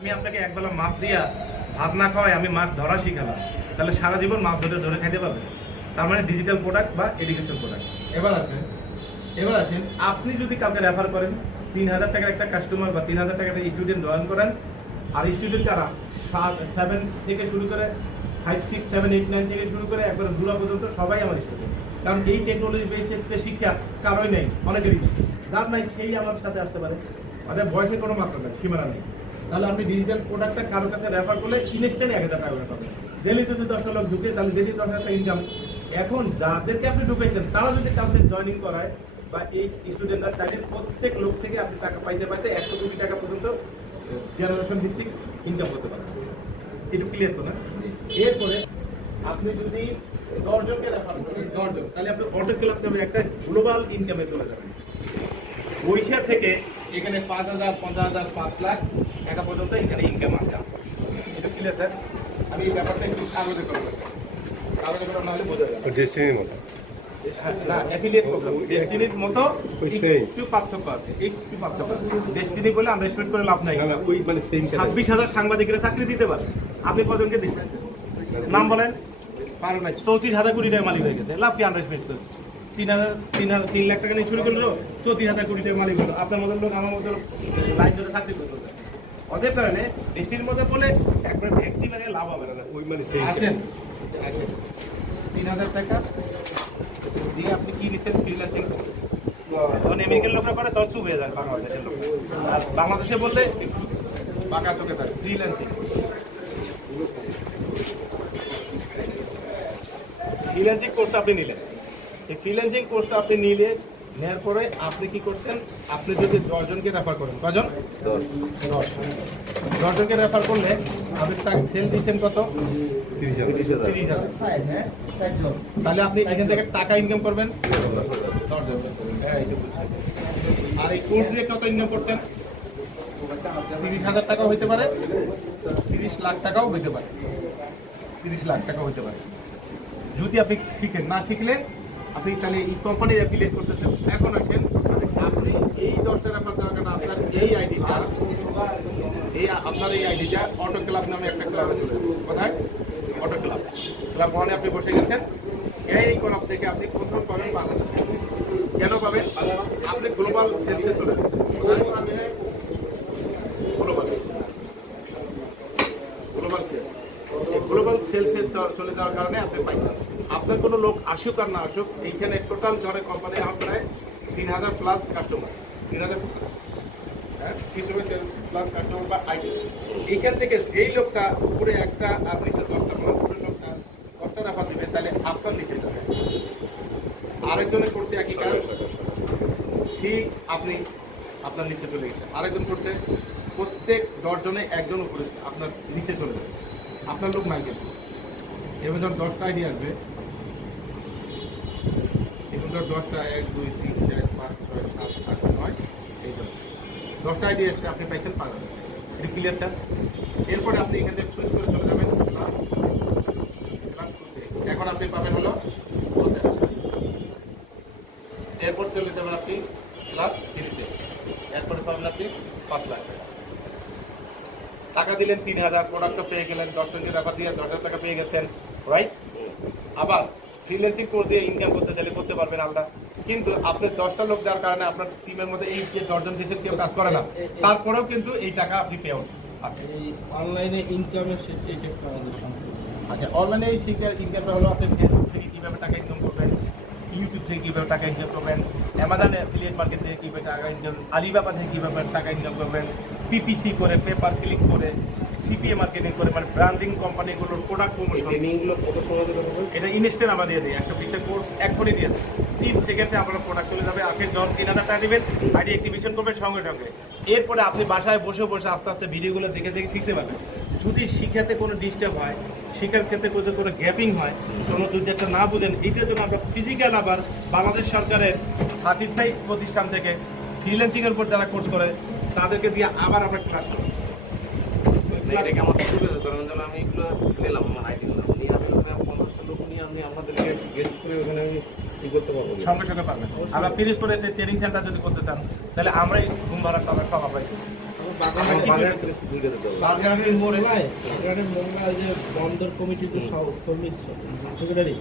আমি আপনাকে একবেলা মাছ দিয়া ভাত না খাওয়াই আমি মাছ ধরা শিখালাম। তাহলে সারা জীবন মাছ ধরে ধরে খাইতে পারবেন। তার মানে ডিজিটাল প্রোডাক্ট বা এডুকেশন প্রোডাক্ট এবার আসেন এবার আসেন, আপনি যদি কাউকে রেফার করেন, তিন হাজার টাকার একটা কাস্টমার বা তিন হাজার টাকার একটা স্টুডেন্ট জয়েন করেন, আর স্টুডেন্ট কারা সেভেন থেকে শুরু করে five six seven eight nine থেকে শুরু করে একবার দূরা পর্যন্ত সবাই আমার স্টুডেন্ট কারণ এই টেকনোলজি বেসিসে শিক্ষা কারোই নেই, অনেকেরই নেই। যার নাই, সেই আমার সাথে আসতে পারে। অর্থাৎ বয়সের কোনো মাত্রা নেই, সীমানা নেই। তাহলে আপনি ডিজিটাল প্রোডাক্টটা কারও কাছে রেফার করলে ইনস্ট্যান্ট এক হাজার টাকা পাবেন। ডেলি যদি দশটা লোক ঢুকে, তাহলে ডেলি দশ হাজার ইনকাম এখন যাদেরকে আপনি ঢুকেছেন, তারা যদি কাউকে জয়েনিং করায় বা এই স্টুডেন্টরা তাদের প্রত্যেক লোক থেকে আপনি টাকা পাইতে পাইতে একশো কোটি টাকা পর্যন্ত জেনারেশন ভিত্তিক ইনকাম করতে পারেন। একটু ক্লিয়ার তো না? এরপরে আপনি যদি দশজনকে রেফার করেন দশজন তাহলে আপনি অটো ক্লাব যাবে একটা গ্লোবাল ইনকামে চলে যাবেন। বৈশা থেকে এখানে পাঁচ হাজার, পঞ্চাশ হাজার, পাঁচ লাখ টাকা পর্যন্ত এখানে ইনকাম আছে। এটা ক্লিয়ার স্যার আমি এই ব্যাপারটা একটু কাগজে করব কাগজে করে নাহলে বোঝা যাবে। ডেস্টিনির মতো। না অ্যাফিলিয়েট প্রোগ্রাম ডেস্টিনির মতো একটু পার্থক্য আছে একটু পার্থক্য আছে। ডেস্টিনি বলে আমরা রেসপেক্ট করে লাভ নাই। না না ওই মানে সেম ছাব্বিশ হাজার সাংবাদিকরা চাকরি দিতে পারে। আপনি কজনকে দিচ্ছেন নাম বলেন। পারো না চৌত্রিশ হাজার কোটি টাকা মালিক হয়ে গেছে। লাভ কি আমরা রেসপেক্ট করি? তিন হাজার তিন হাজার তিন লাখ টাকা নিয়ে শুরু করল। চৌত্রিশ হাজার কোটি টাকা মালিক হলো। আপনার মতো লোক আমার মতো লোক। লাইন ধরে চাকরি করতে হবে। ওদের কারণে ডেস্টিনির মধ্যে বলে একবার একেবারে লাভ হবে না। ওই মানে আসেন। আসেন। তিন হাজার টাকা। দিয়ে আপনি কি নিচ্ছেন? ফ্রিল্যান্সিং যখন আমেরিকান লোকরা করে তখন চুপ হয়ে যায় বাংলাদেশের লোক। আর বাংলাদেশে বললে বাঁকা চোখে থাকে। ফ্রিল্যান্সিং। ফ্রিল্যান্সিং কোর্সটা আপনি নিলেন। এই ফ্রিল্যান্সিং কোর্সটা আপনি নিলে নেওয়ার পরে আপনি কি করছেন আপনি যদি দশজনকে রেফার করেন। কজন? দশ। দশ। দশজনকে রেফার করলে আপনি টাকা সেল দিচ্ছেন কত? তিরিশ হাজার। তিরিশ হাজার। তাহলে আপনি এখান থেকে টাকা ইনকাম করবেন? হ্যাঁ, আর এই কোর্স দিয়ে কত ইনকাম করতেন? তিরিশ হাজার টাকাও হইতে পারে। তিরিশ লাখ টাকাও হইতে পারে। তিরিশ লাখ টাকা হইতে পারে। যদি আপনি শিখেন। না শিখলে আপনি তাহলে এই কোম্পানির অ্যাফিলিয়েট করতেছেন। এখন আসেন আপনি এই দশটা রেফার দেওয়ার কারণে আপনার এই আইডিটা এই আপনার এই আইডিটা অটো ক্লাব নামে একটা ক্লাবে চলে কোথায়? অটো ক্লাব ক্লাব ওয়ানে আপনি বসে গেছেন। এই ক্লাব থেকে আপনি প্রথম পাবেন বাংলাদেশ। কেন পাবেন? আপনি গ্লোবাল সেলসে চলে যাবেন। গ্লোবাল সেলসে চলে যাওয়ার কারণে আপনি পাইছেন আপনার কোনো লোক আসুক আর না আসুক, এইখানে টোটাল ধরে কোম্পানি প্রায় তিন হাজার প্লাস কাস্টমার তিন হাজার প্লাস কাস্টমার বা আইডি এইখান থেকে যেই লোকটা উপরে একটা, আপনি যে দশটা লোকটা দশটা রাফা দিবেন, তাহলে আপনার নিচে যাবে। আরেকজনের করতে একই কাজ। ঠিক আপনি আপনার নিচে চলে গেছে। আরেকজন করতে প্রত্যেক দশজনে একজন উপরে আপনার নিচে চলে যাবে। আপনার লোক নাই কিন্তু এবার ধর দশটা আইডি আসবে। এখন দশটা এক, দুই, তিন, চার, পাঁচ, ছয়, সাত, আট, নয়, এই ধর দশটা আইডি এসছে আপনি পাইছেন পাঁচ হাজার। ক্লিয়ার স্যার এরপরে আপনি এখান থেকে সুইচ করে চলে যাবেন। এখন আপনি পাবেন হলো এরপর চলে যাবেন আপনি ক্লাস থ্রিতে এরপরে পাবেন আপনি পাঁচ লাখ টাকা। দিলেন তিন হাজার প্রোডাক্টও পেয়ে গেলেন। দশ টাকা দিয়ে দশ হাজার টাকা পেয়ে গেছেন রাইট আবার ফ্রিল্যান্সিং করে দিয়ে ইনকাম করতে চাইলে করতে পারবেন আলাদা কিন্তু আপনার দশটা লোক যার কারণে আপনার টিমের মধ্যে এই যে দশজন দেশের কেউ কাজ করে না তারপরেও কিন্তু এই টাকা আপনি পেয়ে আচ্ছা এই অনলাইনে ইনকামের সেটা একটু আমাদের আচ্ছা অনলাইনে এই শিক্ষার ইনকামটা হলো আপনি ফেসবুক থেকে কীভাবে টাকা ইনকাম করবেন ইউটিউব থেকে কীভাবে টাকা ইনকাম করবেন অ্যামাজন অ্যাফিলিয়েট মার্কেট থেকে কীভাবে টাকা ইনকাম আলিবাবা থেকে কীভাবে টাকা ইনকাম করবেন পিপিসি করে পেপার ক্লিক করে সিপিএ মার্কেটিং করে মানে ব্র্যান্ডিং কোম্পানিগুলোর প্রোডাক্ট প্রমোশন ট্রেনিংগুলো কত সময় ধরে এটা ইনস্ট্যান্ট আমরা দিয়ে দিই একশো বিশটা কোর্স এক্ষুনি দিয়ে দিই। তিন সেকেন্ডে আপনার প্রোডাক্ট চলে যাবে আপনি যখন তিন হাজার টাকা দেবেন আইডি অ্যাক্টিভেশন করবেন সঙ্গে সঙ্গে। এরপরে আপনি বাসায় বসে বসে আস্তে আস্তে ভিডিওগুলো দেখে দেখে শিখতে পারবেন। যদি শিখাতে কোনো ডিস্টার্ব হয় শেখার ক্ষেত্রে যদি কোনো গ্যাপিং হয় কোনো যদি একটা না বুঝেন এইটার জন্য আমরা ফিজিক্যাল আবার বাংলাদেশ সরকারের সার্টিফাইড প্রতিষ্ঠান থেকে ফ্রিল্যান্সিংয়ের উপর যারা কোর্স করে তাদেরকে দিয়ে আবার আমরা ক্লাস করি এটাকে আমার সুবিধা ধরেন যেন আমি এগুলো দিলাম আমার আইডি নিয়ে আমি ওখানে পঞ্চাশটা লোক নিয়ে আমি আমাদেরকে গেট করে ওখানে আমি ই করতে পারব? সঙ্গে সঙ্গে পারবেন আমরা পিরিজপুরে ট্রেনিং সেন্টার যদি করতে চান তাহলে আমরাই ঘুম ভাড়া টাকা সব আমরা ভাই বাগানের মোংলা যে বন্দর কমিটির শ্রমিক সেক্রেটারি